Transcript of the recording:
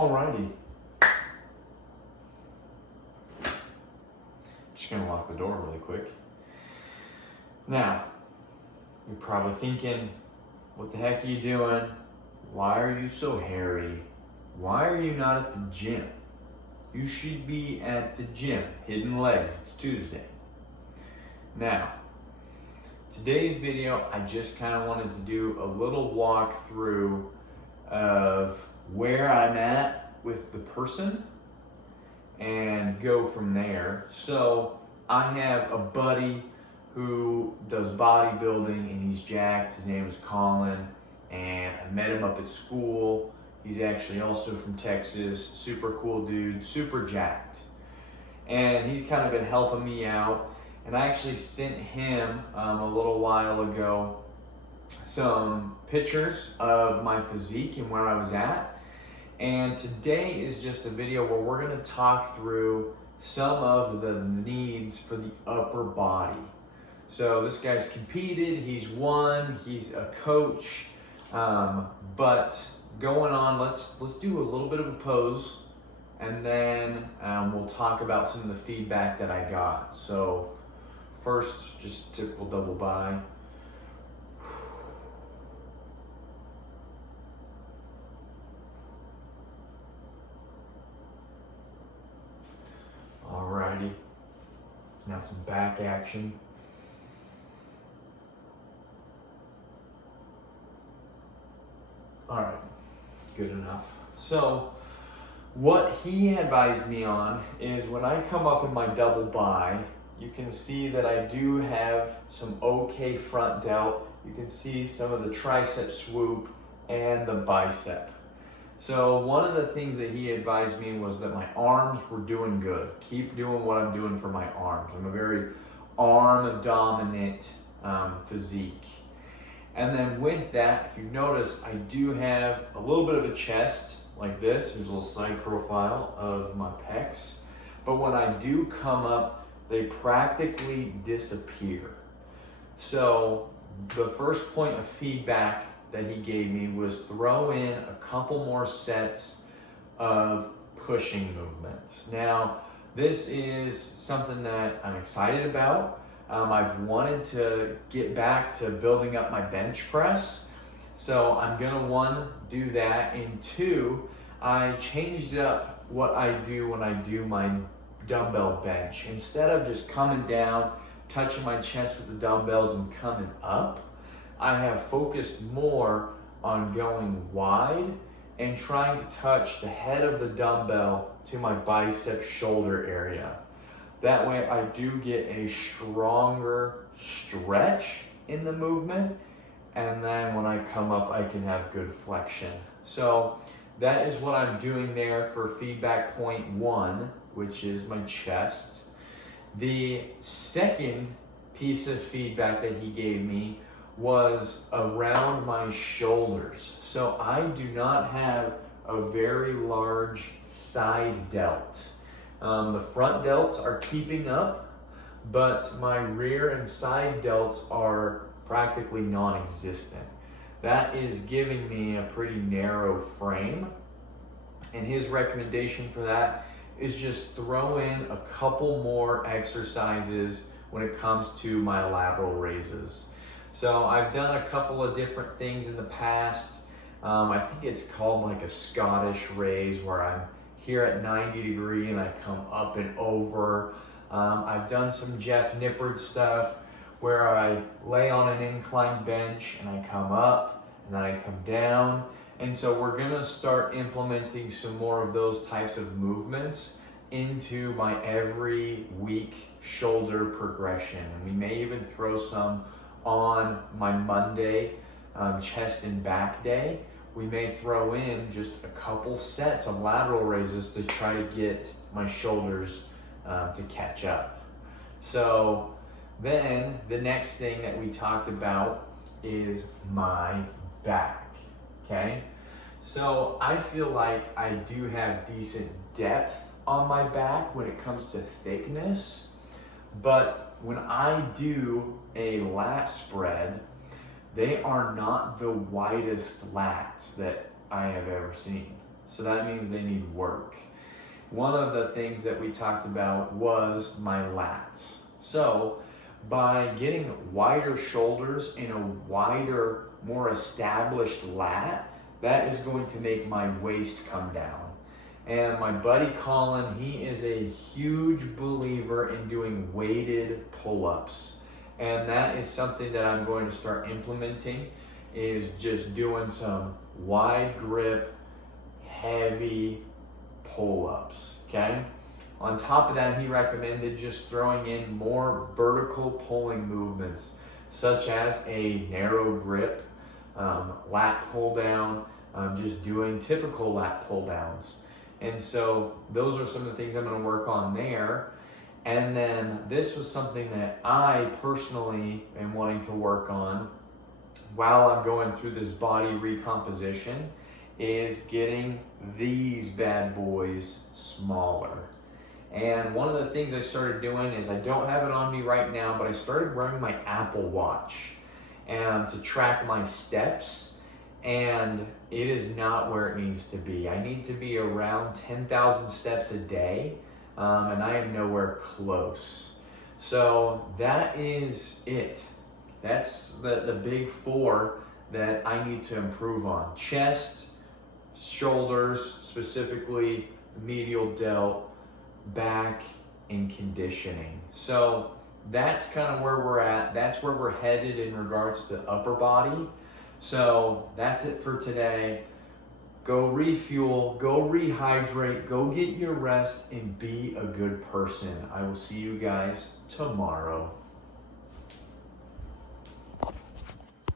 Alrighty. Just gonna lock the door really quick. Now, you're probably thinking, what the heck are you doing? Why are you so hairy? Why are you not at the gym? You should be at the gym, Hidden Legs. It's Tuesday. Now, today's video, I just kind of wanted to do a little walkthrough of where I'm at with the person and go from there. So I have a buddy who does bodybuilding and he's jacked. His name is Colin, and I met him up at school. He's actually also from Texas, super cool dude, super jacked. And he's kind of been helping me out. And I actually sent him a little while ago some pictures of my physique and where I was at. And today is just a video where we're gonna talk through some of the needs for the upper body. So this guy's competed, he's won, he's a coach, but going on, let's do a little bit of a pose, and then we'll talk about some of the feedback that I got. So first, just typical double bi. Alrighty, now some back action. All right, good enough. So what he advised me on is when I come up in my double bi, you can see that I do have some okay front delt. You can see some of the tricep swoop and the bicep. So one of the things that he advised me was that my arms were doing good. Keep doing what I'm doing for my arms. I'm a very arm dominant physique. And then with that, if you notice, I do have a little bit of a chest like this. Here's a little side profile of my pecs. But when I do come up, they practically disappear. So the first point of feedback that he gave me was throw in a couple more sets of pushing movements. Now, this is something that I'm excited about. I've wanted to get back to building up my bench press. So I'm gonna one, do that, and two, I changed up what I do when I do my dumbbell bench. Instead of just coming down, touching my chest with the dumbbells and coming up, I have focused more on going wide and trying to touch the head of the dumbbell to my bicep shoulder area. That way I do get a stronger stretch in the movement, and then when I come up, I can have good flexion. So that is what I'm doing there for feedback point one, which is my chest. The second piece of feedback that he gave me was around my shoulders. So I do not have a very large side delt. The front delts are keeping up, but my rear and side delts are practically non-existent. That is giving me a pretty narrow frame. And his recommendation for that is just throw in a couple more exercises when it comes to my lateral raises. So I've done a couple of different things in the past. I think it's called like a Scottish raise, where I'm here at 90 degree and I come up and over. I've done some Jeff Nippard stuff where I lay on an inclined bench and I come up and then I come down. And so we're gonna start implementing some more of those types of movements into my every week shoulder progression. And we may even throw some on my Monday chest and back day. We may throw in just a couple sets of lateral raises to try to get my shoulders to catch up. So then the next thing that we talked about is my back, okay? So I feel like I do have decent depth on my back when it comes to thickness, but when I do a lat spread, they are not the widest lats that I have ever seen. So that means they need work. One of the things that we talked about was my lats. So by getting wider shoulders and a wider, more established lat, that is going to make my waist come down. And my buddy Colin, he is a huge believer in doing weighted pull-ups. And that is something that I'm going to start implementing, is just doing some wide grip, heavy pull-ups, okay? On top of that, he recommended just throwing in more vertical pulling movements, such as a narrow grip, lat pull down, just doing typical lat pull downs. And so those are some of the things I'm gonna work on there. And then this was something that I personally am wanting to work on while I'm going through this body recomposition, is getting these bad boys smaller. And one of the things I started doing is, I don't have it on me right now, but I started wearing my Apple Watch to track my steps, and it is not where it needs to be. I need to be around 10,000 steps a day, and I am nowhere close. So that is it. That's the big four that I need to improve on. Chest, shoulders, specifically medial delt, back, and conditioning. So that's kind of where we're at. That's where we're headed in regards to upper body. So that's it for today. Go refuel, go rehydrate, go get your rest, and be a good person. I will see you guys tomorrow.